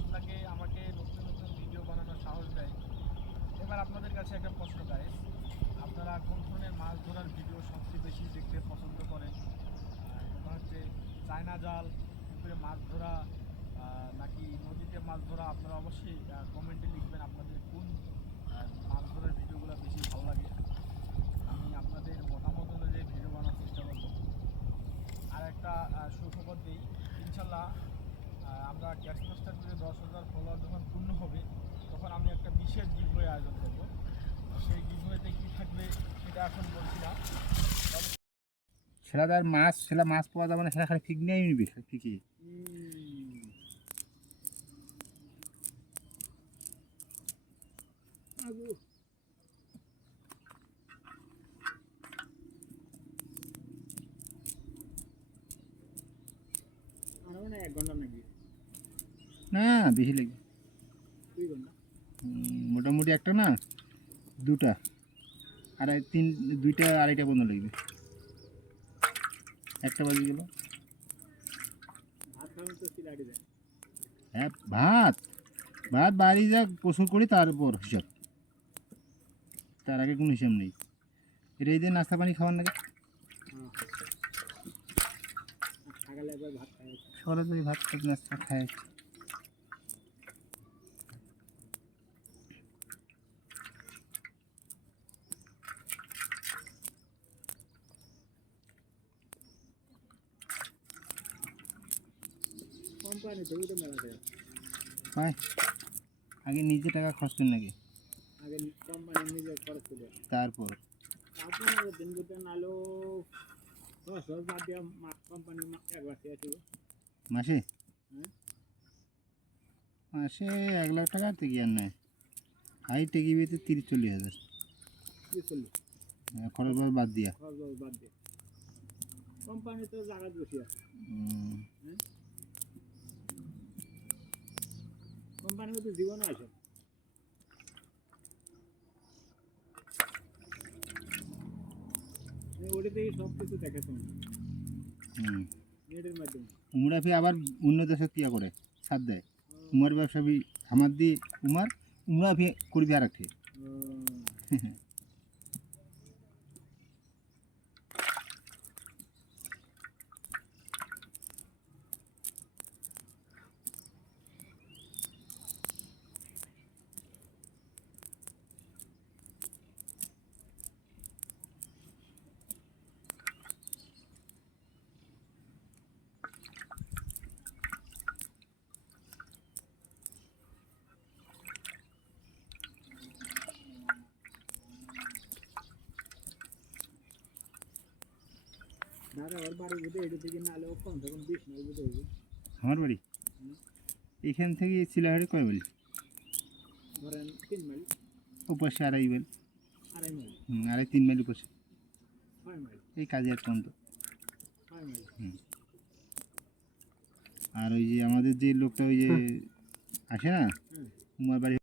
আপনাকে আমাকে নতুন নতুন ভিডিও বানানোর সাহস দেয়। এবার আপনাদের কাছে একটা প্রশ্ন গাইস, আপনারা কোন ধরনের মাছ ধরার ভিডিও সবচেয়ে বেশি দেখতে পছন্দ করেন? সেটা হচ্ছে চায়না জাল, পুকুরে মাছ ধরা, নাকি নদীতে মাছ ধরা? আপনারা অবশ্যই কমেন্টে লিখবেন আপনাদের কোন মাছ ধরার ভিডিওগুলো বেশি ভালো লাগে। আমি আপনাদের মতামত অনুযায়ী ভিডিও বানানোর চেষ্টা করব। আর একটা সুখবর দিই, ইনশাল্লাহ আমরা ক্যাশ মাস্টার করে 10,000 ফলোয়ার যখন পূর্ণ হবে তখন আমি একটা বিশেষ গিভওয়ে আয়োজন করব। সেই গিভওয়েতে কী থাকবে সেটা এখন বলছি না। সেটা মাছ পাওয়া যাবে না, সেটা খালি ঠিক নিয়েই নিবি ঠিকই। এক ঘন্টা নাকি? না বেশি লাগবে, 2 ঘন্টা মোটামুটি একটা না দুটা, দুইটা আড়াইটা বন্ধ লাগবে। একটা বাজে গেল। ভাত খাওয়ানো তো সিলাড়ি দেয়। হ্যাঁ, ভাত বাড়ি যা প্রচুর করি তারপর হিসাব, তার আগে কোনো হিসাব নেই। এটা এই যে নাস্তা পানি খাওয়ার লাগে। সকালে একবার ভাত খাই, সকালে তো ভাত নাস্তা খায়। কোম্পানি থেকে তো মেলা দেয়। হয় আগে নিজে টাকা খরচ করেন নাকি, আগে কোম্পানি নিজে খরচ করে তারপর আপনার দিন করতে নালো 10 বাদ দিয়ে কোম্পানি একবার খেয়েছিল মাসে হ্যাঁ মাসে 1 লাখ টাকা থেকে আর নেয়। হাই টেকিবিতে 30-40 হাজার খরচ বাদ দিয়া। খরচ বাদ দিয়ে কোম্পানি তো জায়গা বসে আছে। কোম্পানির মধ্যে জীবন আছে, ওটা থেকে সব কিছু দেখাতে হবে নেটের মাধ্যমে। উমরা ফি আবার অন্য দেশে কিয়া করে সাথ দেয়। উমার ব্যবসা বি আমার দি উমরা ফি করবি আর রাখে। দাদা ওর বাড়ি বুঝে এটা থেকে নালে কম তখন 20 মাইল বুঝে হইবে। আমার বাড়ি এখান থেকে চিলাহাড়ি কয় মাইল? ধরেন 3 মাইল, উপাসে 2.5 মাইল। 2.5 মাইল, 3 মাইল উপাসে 6 মাইল, এই কাজে এক পর্যন্ত। 6 মাইল। আর ওই যে আমাদের যে লোকটা ওই যে আসে না, উমার বাড়ি